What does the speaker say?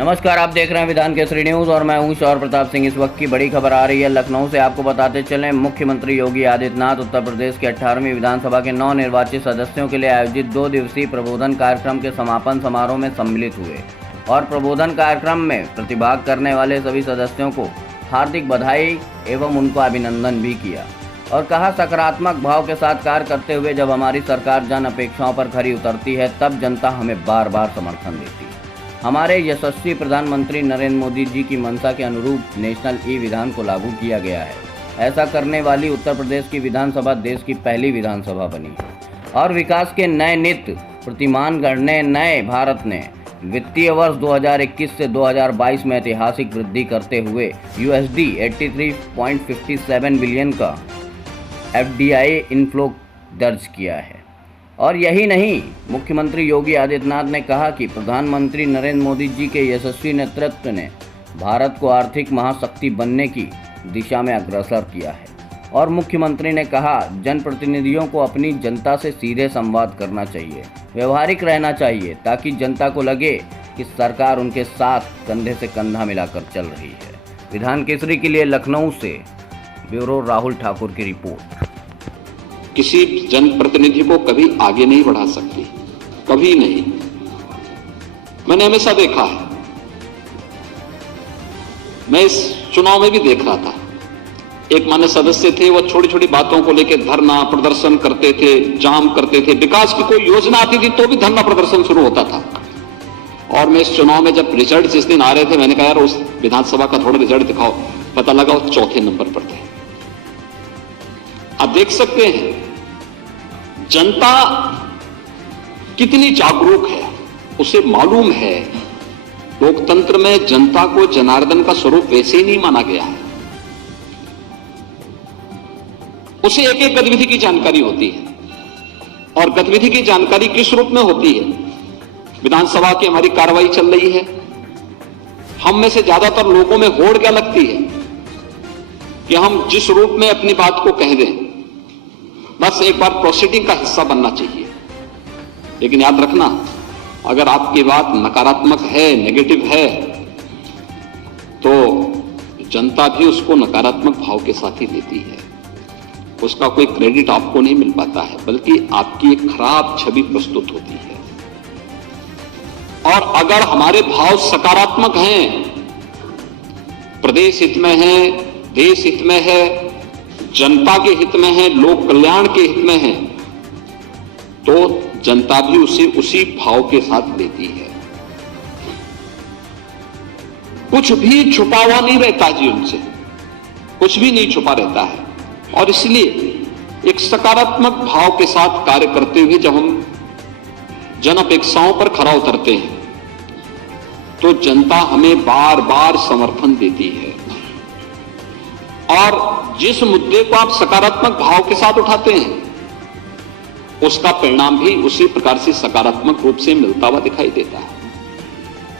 नमस्कार, आप देख रहे हैं विधान केसरी न्यूज़ और मैं हूं शौर्य प्रताप सिंह। इस वक्त की बड़ी खबर आ रही है लखनऊ से। आपको बताते चलें, मुख्यमंत्री योगी आदित्यनाथ उत्तर प्रदेश के 18वीं विधानसभा के नवनिर्वाचित सदस्यों के लिए आयोजित 2 दिवसीय प्रबोधन कार्यक्रम के समापन समारोह में सम्मिलित हुए और प्रबोधन कार्यक्रम में प्रतिभाग करने वाले सभी सदस्यों को हार्दिक बधाई एवं उनका अभिनंदन भी किया और कहा, सकारात्मक भाव के साथ कार्य करते हुए जब हमारी सरकार जन अपेक्षाओं पर खरी उतरती है तब जनता हमें बार बार समर्थन देती है। हमारे यशस्वी प्रधानमंत्री नरेंद्र मोदी जी की मंशा के अनुरूप नेशनल ई विधान को लागू किया गया है। ऐसा करने वाली उत्तर प्रदेश की विधानसभा देश की पहली विधानसभा बनी और विकास के नए नित्य प्रतिमान गढ़ने नए भारत ने वित्तीय वर्ष 2021 से 2022 में ऐतिहासिक वृद्धि करते हुए USD 83.57 बिलियन का FDI इनफ्लो दर्ज किया है। और यही नहीं, मुख्यमंत्री योगी आदित्यनाथ ने कहा कि प्रधानमंत्री नरेंद्र मोदी जी के यशस्वी नेतृत्व ने भारत को आर्थिक महाशक्ति बनने की दिशा में अग्रसर किया है। और मुख्यमंत्री ने कहा, जनप्रतिनिधियों को अपनी जनता से सीधे संवाद करना चाहिए, व्यवहारिक रहना चाहिए ताकि जनता को लगे कि सरकार उनके साथ कंधे से कंधा मिलाकर चल रही है। विधान केसरी के लिए लखनऊ से ब्यूरो राहुल ठाकुर की रिपोर्ट। किसी जनप्रतिनिधि को कभी आगे नहीं बढ़ा सकती, कभी नहीं। मैंने हमेशा देखा है, मैं इस चुनाव में भी देख रहा था। एक मान्य सदस्य थे, वो छोटी छोटी बातों को लेकर धरना प्रदर्शन करते थे, जाम करते थे। विकास की कोई योजना आती थी तो भी धरना प्रदर्शन शुरू होता था। और मैं इस चुनाव में जब रिजल्ट जिस दिन आ रहे थे, मैंने कहा यार उस विधानसभा का थोड़ा रिजल्ट दिखाओ। पता लगा वो 4थे नंबर पर थे। आप देख सकते हैं जनता कितनी जागरूक है, उसे मालूम है लोकतंत्र में जनता को जनार्दन का स्वरूप वैसे ही नहीं माना गया है। उसे एक एक गतिविधि की जानकारी होती है और गतिविधि की जानकारी किस रूप में होती है। विधानसभा की हमारी कार्रवाई चल रही है, हम में से ज्यादातर लोगों में होड़ क्या लगती है कि हम जिस रूप में अपनी बात को कह दें, बस एक बार प्रोसीडिंग का हिस्सा बनना चाहिए। लेकिन याद रखना, अगर आपकी बात नकारात्मक है, नेगेटिव है, तो जनता भी उसको नकारात्मक भाव के साथ ही लेती है। उसका कोई क्रेडिट आपको नहीं मिल पाता है, बल्कि आपकी एक खराब छवि प्रस्तुत होती है। और अगर हमारे भाव सकारात्मक हैं, प्रदेश हित में है, देश हित में है, जनता के हित में है, लोक कल्याण के हित में है, तो जनता भी उसे उसी भाव के साथ लेती है। कुछ भी छुपा हुआ नहीं रहता जी, उनसे कुछ भी नहीं छुपा रहता है। और इसलिए एक सकारात्मक भाव के साथ कार्य करते हुए जब हम जन अपेक्षाओं पर खरा उतरते हैं तो जनता हमें बार बार समर्थन देती है। और जिस मुद्दे को आप सकारात्मक भाव के साथ उठाते हैं, उसका परिणाम भी उसी प्रकार से सकारात्मक रूप से मिलता हुआ दिखाई देता है।